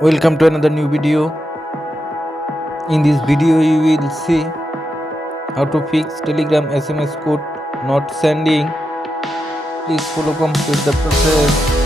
Welcome to another new video. In this video you will see how to fix Telegram SMS code not sending. Please follow complete the process.